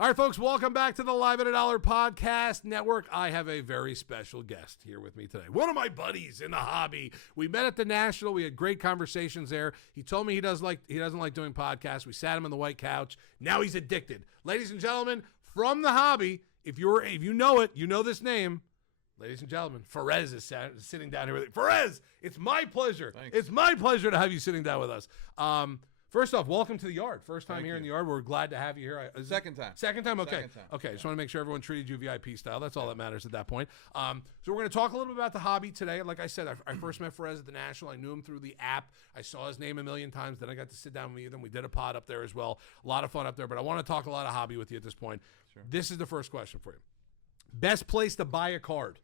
All right, folks, welcome back to the Live at a Dollar Podcast Network. I have a very special guest here with me today. One of my buddies in the hobby. We met at the National. We had great conversations there. He told me he doesn't like doing podcasts. We sat him on the white couch. Now he's addicted. Ladies and gentlemen, from the hobby, if you know it, you know this name. Ladies and gentlemen, Farezz is sitting down here with me. Farezz, it's my pleasure. Thanks. It's my pleasure to have you sitting down with us. First off, welcome to the yard. First time here in the yard. We're glad to have you here. Second time. Second time? Okay. Second time. Okay, just want to make sure everyone treated you VIP style. That's all that matters at that point. So we're going to talk a little bit about the hobby today. Like I said, I first met Farezz at the National. I knew him through the app. I saw his name a million times. Then I got to sit down with him. We did a pod up there as well. A lot of fun up there. But I want to talk a lot of hobby with you at this point. Sure. This is the first question for you. Best place to buy a card?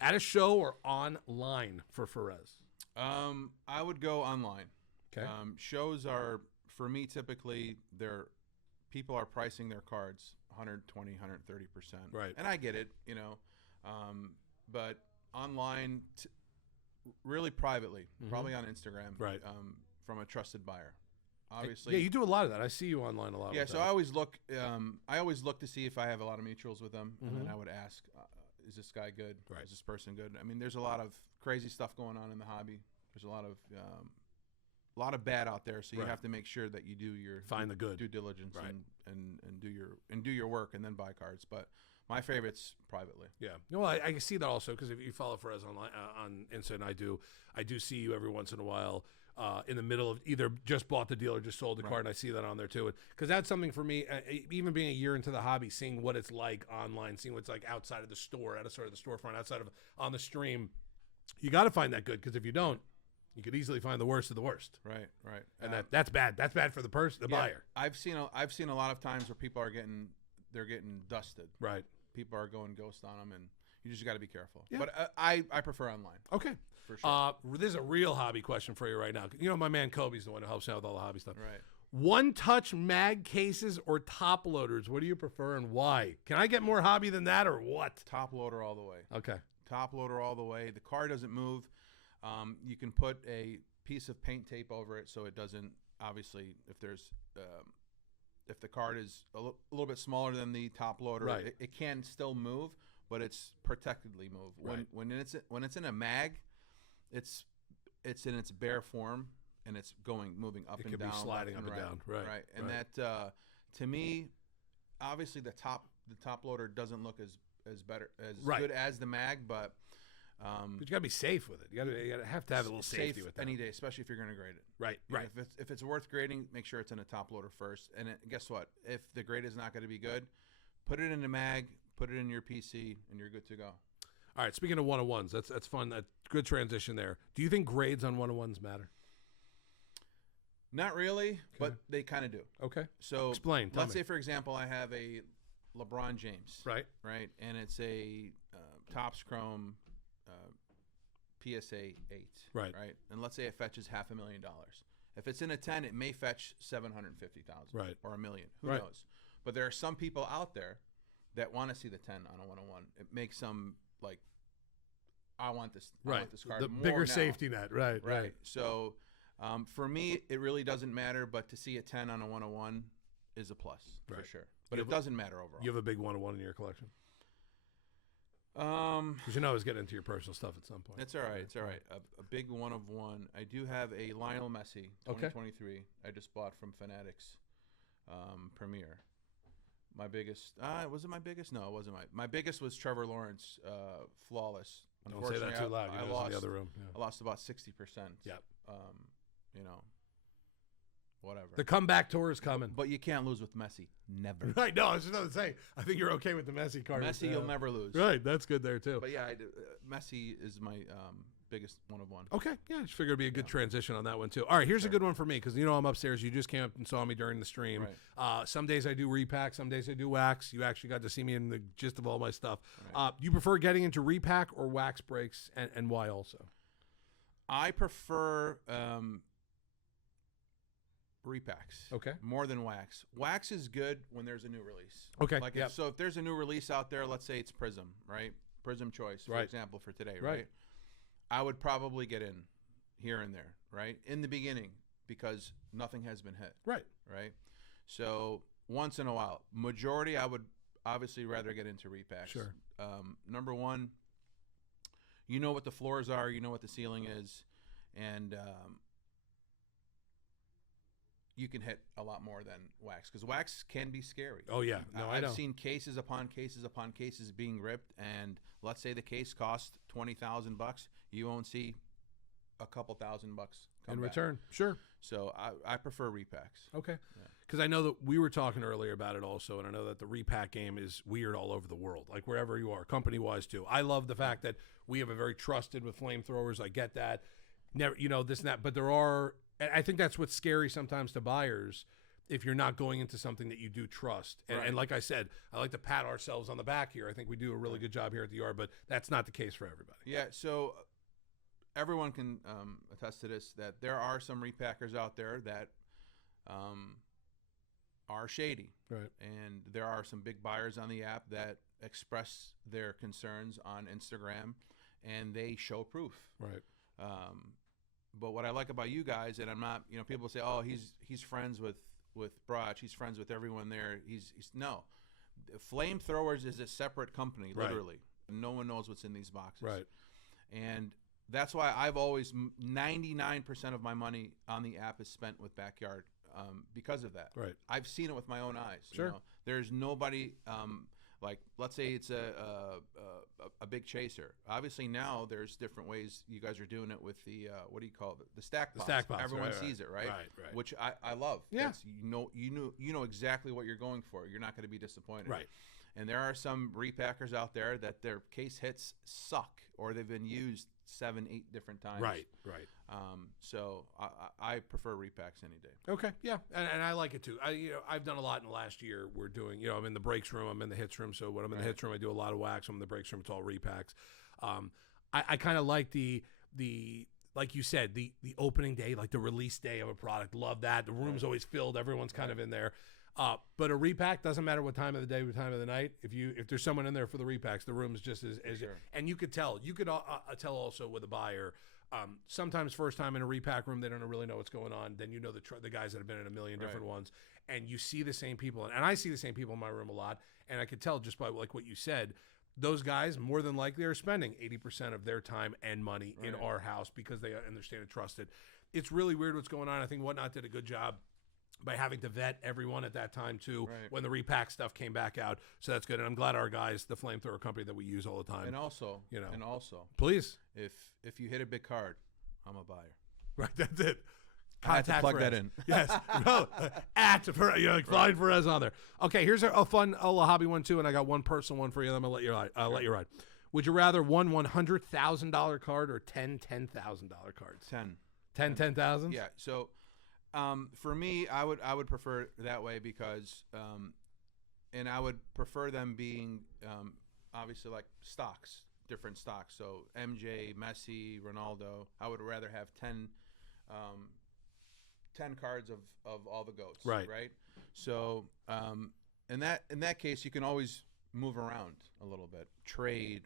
At a show or online for Farezz? I would go online. Okay. Shows are, for me, typically, people are pricing their cards 120, 130%. Right. And I get it, but online, really privately, probably on Instagram, Right. From a trusted buyer. Obviously. Yeah, you do a lot of that. I see you online a lot. Yeah, with so that. I always look. I always look to see if I have a lot of mutuals with them, and then I would ask, "Is this guy good? Right. Is this person good?" I mean, there's a lot of crazy stuff going on in the hobby. There's a lot of bad out there, so you Right. have to make sure that you do your Find the good. due diligence Right. and do your work, and then buy cards. But my favorite's privately. Yeah. Well, I can see that also because if you follow Farezz online on Insta, and I do see you every once in a while in the middle of either just bought the deal or just sold the card, and I see that on there too. Because that's something for me, even being a year into the hobby, seeing what it's like online, seeing what's like outside of the store, out of sort of the storefront, outside of on the stream. You got to find that good because if you don't, you could easily find the worst of the worst. Right. And that's bad. That's bad for the buyer. I've seen a lot of times where people are getting dusted. Right. People are going ghost on them, and you just got to be careful. Yeah. But I prefer online. Okay. For sure. This is a real hobby question for you right now. You know, my man Kobe's the one who helps me out with all the hobby stuff. Right. One-touch mag cases or top loaders? What do you prefer and why? Can I get more hobby than that or what? Top loader all the way. Okay. Top loader all the way. The card doesn't move. You can put a piece of paint tape over it so it doesn't. Obviously, if the card is a little bit smaller than the top loader, Right. it can still move, but it's protectedly move. When it's in a mag, it's in its bare form and it's moving up and could down, be sliding left up and down. Right. And that to me, obviously the top loader doesn't look as Right. good as the mag, but But you got to be safe with it. You got to have a little safety with that. any day, especially if you're going to grade it. Right. You know, Right. if it's worth grading, make sure it's in a top loader first. And guess what? If the grade is not going to be good, put it in the mag, put it in your PC, and you're good to go. All right. Speaking of one-on-ones, that's fun. That good transition there. Do you think grades on one-on-ones matter? Not really, but they kind of do. Okay. So Explain. Tell Let's me. say, for example, I have a LeBron James. Right. And it's a Topps Chrome PSA 8. Right. And let's say it fetches $500,000. If it's in a 10, it may fetch $750,000. Right. Or $1 million. Who Right. knows? But there are some people out there that want to see the 10 on a 101. It makes them like, I want this. I Right. want this card The more bigger now. safety net. Right. Right. So for me, it really doesn't matter, but to see a 10 on a 101 is a plus for Right. sure. But it doesn't matter overall. You have a big one-on-one in your collection? Um, Because you know I was getting into your personal stuff at some point. It's all right. It's all right. A big one of one. I do have a Lionel Messi 2023. I just bought from Fanatics Premier. My biggest. Was it my biggest? No, it wasn't my biggest was Trevor Lawrence, Flawless. Don't say that too loud. I You lost in the other room. Yeah. I lost about 60%. Yep. Whatever. The comeback tour is coming. But you can't lose with Messi. Never. Right. No, I was just going to say, I think you're okay with the Messi card. Messi, you'll never lose. Right. That's good there, too. But yeah, Messi is my biggest one of one. Okay. Yeah, I just figured it'd be a good transition on that one, too. All right, here's a good one for me because, you know, I'm upstairs. You just came up and saw me during the stream. Right. Some days I do repack. Some days I do wax. You actually got to see me in the gist of all my stuff. Right. You prefer getting into repack or wax breaks, and why also? I prefer repacks. Okay. More than wax. Wax is good when there's a new release. Okay, Like yep. so if there's a new release out there, let's say it's Prism, right? Prism Choice, for Right. example, for today, Right. right? I would probably get in here and there, right? In the beginning, because nothing has been hit. Right. Right. So once in a while. Majority, I would obviously rather get into repacks. Sure. Number one, you know what the floors are, you know what the ceiling is, and you can hit a lot more than wax, because wax can be scary. Oh yeah, no, I've seen cases upon cases upon cases being ripped, and let's say the case cost $20,000, you won't see a couple $1,000 come in back. return. Sure. So I prefer repacks. Okay. Because I know that we were talking earlier about it also, and I know that the repack game is weird all over the world, like wherever you are, company-wise too. I love the fact that we have a very trusted with flamethrowers. I get that. Never, this and that, but there are. And I think that's what's scary sometimes to buyers if you're not going into something that you do trust. And, Right. and like I said, I like to pat ourselves on the back here. I think we do a really good job here at the yard, but that's not the case for everybody. Yeah, so everyone can attest to this, that there are some repackers out there that are shady. Right. And there are some big buyers on the app that express their concerns on Instagram, and they show proof. Right. But what I like about you guys, and I'm not, people say, oh, he's friends with Broch, he's friends with everyone there. He's no. Flamethrowers is a separate company, literally. Right. No one knows what's in these boxes. Right. And that's why I've always 99% of my money on the app is spent with Backyard because of that. Right. I've seen it with my own eyes. Sure. There's nobody like, let's say it's a big chaser. Obviously now there's different ways you guys are doing it with the what do you call it? The stack box. Stack box. Everyone sees it, right? Right. Which I love. Yeah. You know exactly what you're going for. You're not going to be disappointed. Right. And there are some repackers out there that their case hits suck, or they've been used 7-8 different times. Right. So I prefer repacks any day. Okay, yeah, and I like it too. I've done a lot in the last year. We're doing, I'm in the breaks room, I'm in the hits room. So when I'm in the hits room, I do a lot of wax. When I'm in the breaks room, it's all repacks. I kind of like the like you said, the opening day, like the release day of a product. Love that. The room's always filled. Everyone's kind of in there. But a repack doesn't matter what time of the day, what time of the night. If there's someone in there for the repacks, the room's just as sure. And you could tell. You could tell also with a buyer. Sometimes first time in a repack room, they don't really know what's going on. Then the guys that have been in a million different ones, and you see the same people, and I see the same people in my room a lot, and I could tell just by like what you said. Those guys more than likely are spending 80% of their time and money in our house because they understand and trust it. It's really weird what's going on. I think Whatnot did a good job by having to vet everyone at that time too, when the repack stuff came back out. So that's good. And I'm glad our guys, the flamethrower company that we use all the time. And also, please, if you hit a big card, I'm a buyer. Right. That's it. I had to plug Farezz. that in. Yes. No, flying Farezz on there. Okay. Here's a fun hobby one too. And I got one personal one for you. I'm going to let you ride. Would you rather one $100,000 card or 10 $10,000 cards? 10. 10,000? Yeah. So, for me, I would prefer it that way because, and I would prefer them being, obviously like stocks, different stocks. So MJ, Messi, Ronaldo. I would rather have 10 cards of all the GOATs. Right. So, in that case, you can always move around a little bit, trade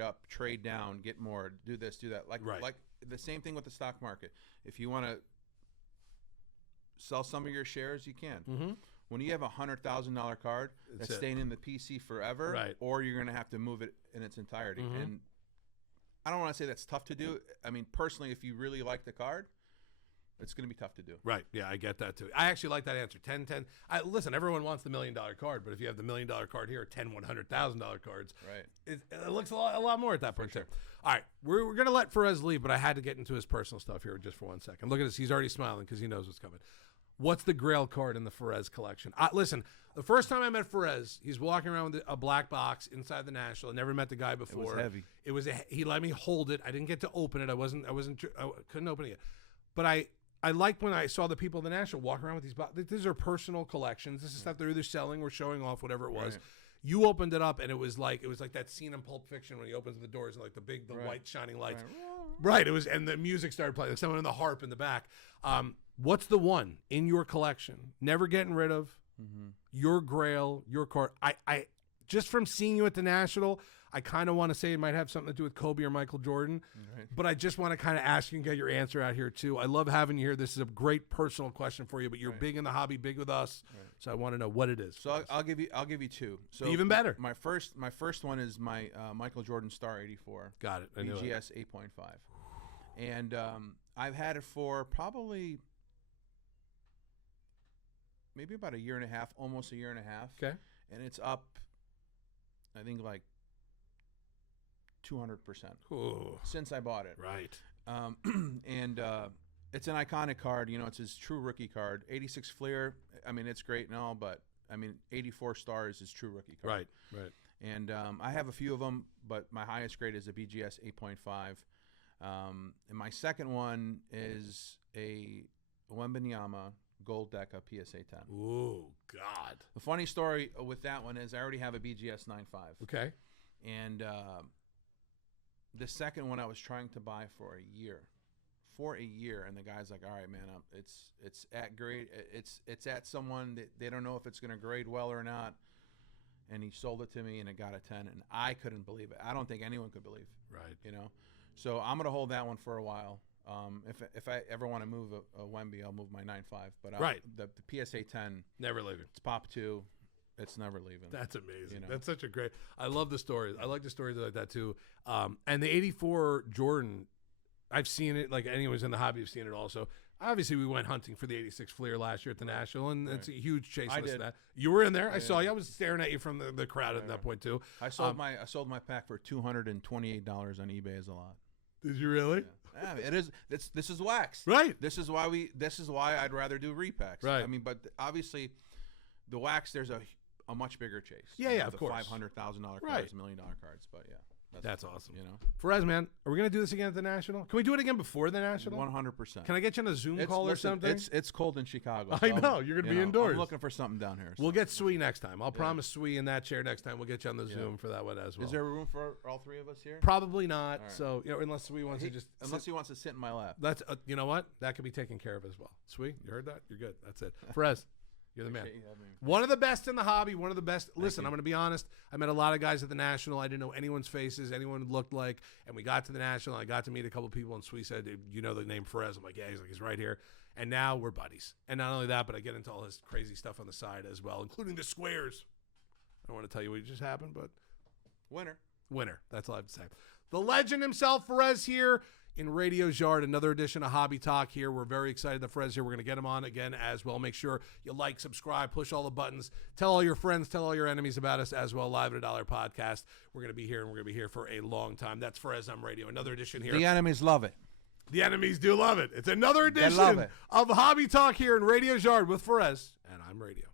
up, trade down, get more, do this, do that. Like the same thing with the stock market. If you want to sell some of your shares, you can. Mm-hmm. When you have a $100,000 card that's staying in the PC forever, or you're going to have to move it in its entirety. Mm-hmm. And I don't want to say that's tough to do. I mean, personally, if you really like the card, it's going to be tough to do. Right. Yeah, I get that too. I actually like that answer. 10. Listen, everyone wants the $1 million card, but if you have the $1 million card here, 10 $100,000 cards, it looks a lot more at that point. Sure. All right, we're going to let Farezz leave, but I had to get into his personal stuff here just for 1 second. Look at this. He's already smiling because he knows what's coming. What's the Grail card in the Farezz collection? Listen, the first time I met Farezz, he's walking around with a black box inside the National. I never met the guy before. It was heavy. He let me hold it. I didn't get to open it. I couldn't open it yet. But I liked when I saw the people in the National walk around with these boxes. These are personal collections. This is stuff they're either selling or showing off, whatever it was. Right. You opened it up, and it was like that scene in Pulp Fiction when he opens the doors and like the white shining lights. Right. It was, and the music started playing. Like someone in the harp in the back. What's the one in your collection, never getting rid of, your Grail, your card? I just from seeing you at the National, I kind of want to say it might have something to do with Kobe or Michael Jordan, Right. but I just want to kind of ask you and get your answer out here too. I love having you here. This is a great personal question for you, but you're Right. big in the hobby, big with us, Right. so I want to know what it is. So I'll give you two. So Even better. My first one is my Michael Jordan Star 84. Got it. I knew it. BGS 8.5, and I've had it for probably maybe about a year and a half, almost a year and a half. Okay. And it's up, I think, like 200% Ooh, since I bought it. right. And it's an iconic card. You know, it's his true rookie card. 86 Fleer. I mean, it's great and all, but I mean, 84 Stars is true rookie card. Right. Right. And I have a few of them, but my highest grade is a BGS 8.5. And my second one is a Wembanyama Gold Deca PSA 10. Ooh, God. The funny story with that one is I already have a BGS 9.5. Okay. And the second one I was trying to buy for a year. And the guy's like, all right, man, it's at grade. It's at someone that they don't know if it's going to grade well or not. And he sold it to me, and it got a 10, and I couldn't believe it. I don't think anyone could believe, Right. you know. So I'm gonna hold that one for a while. If I ever want to move a Wemby, I'll move my 9.5. But Right. the PSA 10, Never leaving. it's pop 2, it's never leaving. That's amazing. You know. That's such a great. I love the stories. I like the stories like that too. And the '84 Jordan, I've seen it. Like anyone's in the hobby, have seen it also. Obviously, we went hunting for the '86 Fleer last year at the National, and it's a huge chase I list. did. That you were in there. I Yeah. saw you. I was staring at you from the crowd at that point too. I sold my pack for $228 on eBay as a lot. Did you really? Yeah, it is. This is wax. Right. This is why I'd rather do repacks. Right. I mean, but obviously, the wax there's a much bigger chase. Yeah, You yeah, know, of the course. $500,000 cards, Right. $1 million cards. But yeah, That's awesome. You know, Farezz, man, are we gonna do this again at the National? Can we do it again before the National? 100%. Can I get you on a Zoom call or something? It's cold in Chicago. I know, you're gonna be indoors. I'm looking for something down here. We'll so. get Swee next time. I'll promise Swee in that chair next time. We'll get you on the Zoom for that one as well. Is there room for all three of us here? Probably not. right. So unless Swee wants to just Unless he wants to sit in my lap. that's you know what, that can be taken care of as well. Swee, you heard that? You're good. That's it. Farezz, you're the man. Appreciate you having me. One of the best in the hobby. One of the best. Listen, you. I'm going to be honest. I met a lot of guys at the National. I didn't know anyone's faces, anyone looked like. And we got to the National. I got to meet a couple people, and Swee said, "You know the name Farezz?" I'm like, "Yeah." He's like, "He's right here." And now we're buddies. And not only that, but I get into all his crazy stuff on the side as well, including the squares. I don't want to tell you what just happened, but winner. That's all I have to say. The legend himself, Farezz, here in Radio's Yard. Another edition of Hobby Talk here. We're very excited that Farezz here. We're going to get him on again as well. Make sure you like, subscribe, push all the buttons. Tell all your friends, tell all your enemies about us as well. Live at $1 podcast. We're going to be here, and we're going to be here for a long time. That's Farezz on Radio. Another edition here. The enemies love it. The enemies do love it. It's another love edition it. of Hobby Talk here in Radio's Yard with Farezz, and I'm Radio.